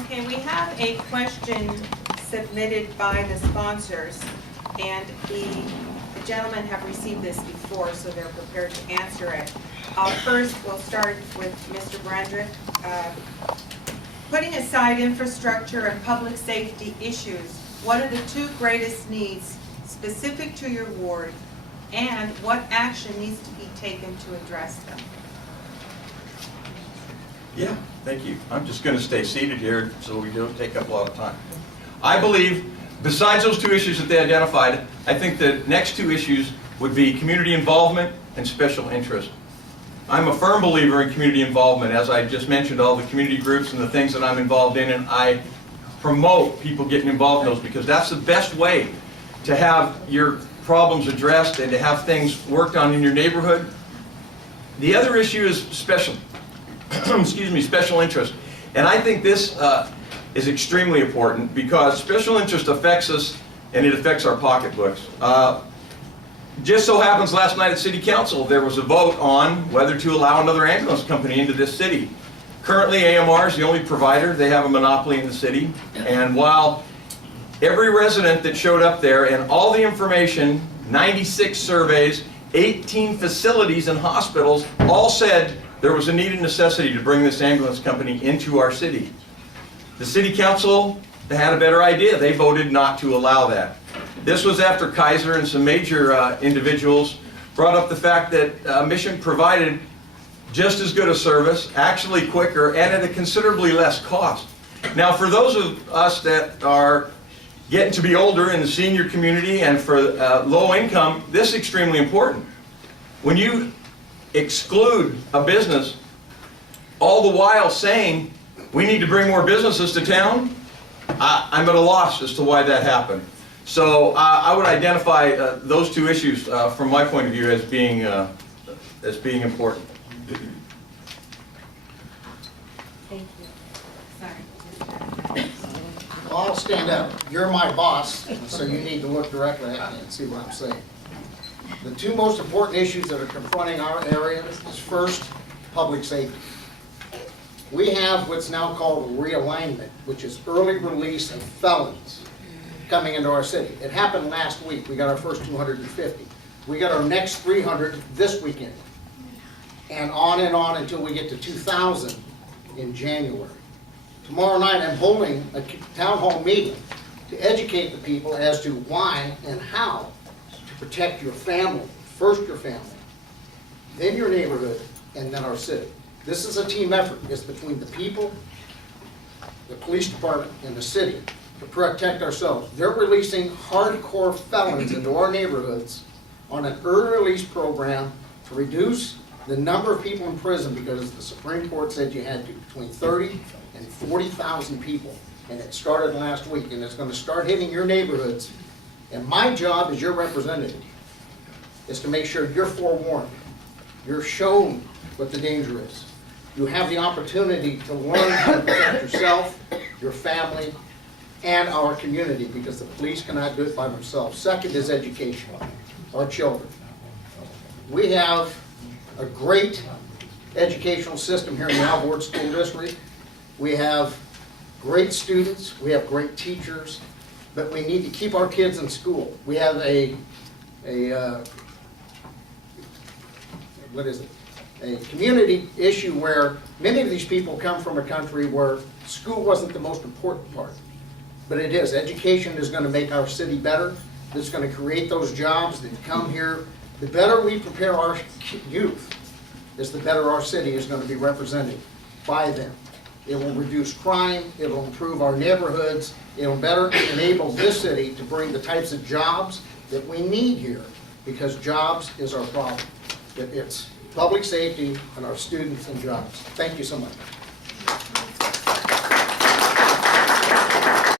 Okay, we have a question submitted by the sponsors, and the gentlemen have received this before, so they're prepared to answer it. First, we'll start with Mr. Brandrick. Putting aside infrastructure and public safety issues, what are the two greatest needs specific to your ward, and what action needs to be taken to address them? Yeah, thank you. I'm just going to stay seated here so we don't take up a lot of time. I believe, besides those two issues that they identified, I think the next two issues would be community involvement and special interest. I'm a firm believer in community involvement. As I just mentioned, all the community groups and the things that I'm involved in, and I promote people getting involved in those because that's the best way to have your problems addressed and to have things worked on in your neighborhood. The other issue is special interest. And I think this is extremely important because special interest affects us and it affects our pocketbooks. Just so happens last night at City Council there was a vote on whether to allow another ambulance company into this city. Currently AMR is the only provider. They have a monopoly in the city. And while every resident that showed up there and all the information, 96 surveys, 18 facilities and hospitals all said there was a need and necessity to bring this ambulance company into our city. The City Council had a better idea. They voted not to allow that. This was after Kaiser and some major individuals brought up the fact that Mission provided just as good a service, actually quicker, and at a considerably less cost. Now, for those of us that are getting to be older in the senior community and for low income, this is extremely important. When you exclude a business, all the while saying we need to bring more businesses to town, I'm at a loss as to why that happened. So I would identify those two issues from my point of view as being important. Thank you. Sorry. Well, I'll stand up. You're my boss, so you need to look directly at me and see what I'm saying. The two most important issues that are confronting our area is first, public safety. We have what's now called realignment, which is early release of felons coming into our city. It happened last week. We got our first 250. We got our next 300 this weekend. And on until we get to 2,000 in January. Tomorrow night I'm holding a town hall meeting to educate the people as to why and how to protect your family. First your family, then your neighborhood, and then our city. This is a team effort. It's between the people, the police department, and the city to protect ourselves. They're releasing hardcore felons into our neighborhoods on an early release program to reduce the number of people in prison because the Supreme Court said you had to between 30 and 40,000 people. And it started last week, and it's going to start hitting your neighborhoods. And my job as your representative is to make sure you're forewarned. You're shown what the danger is. You have the opportunity to learn how to protect yourself, your family, and our community, because the police cannot do it by themselves. Second is education, our children. We have a great educational system here in the Alvord School District. We have great students, we have great teachers, but we need to keep our kids in school. We have a community issue where many of these people come from a country where school wasn't the most important part. But it is. Education is going to make our city better. It's going to create those jobs that come here. The better we prepare our youth, is the better our city is going to be represented by them. It will reduce crime, it will improve our neighborhoods, it will better enable this city to bring the types of jobs that we need here, because jobs is our problem. It's public safety and our students and jobs. Thank you so much.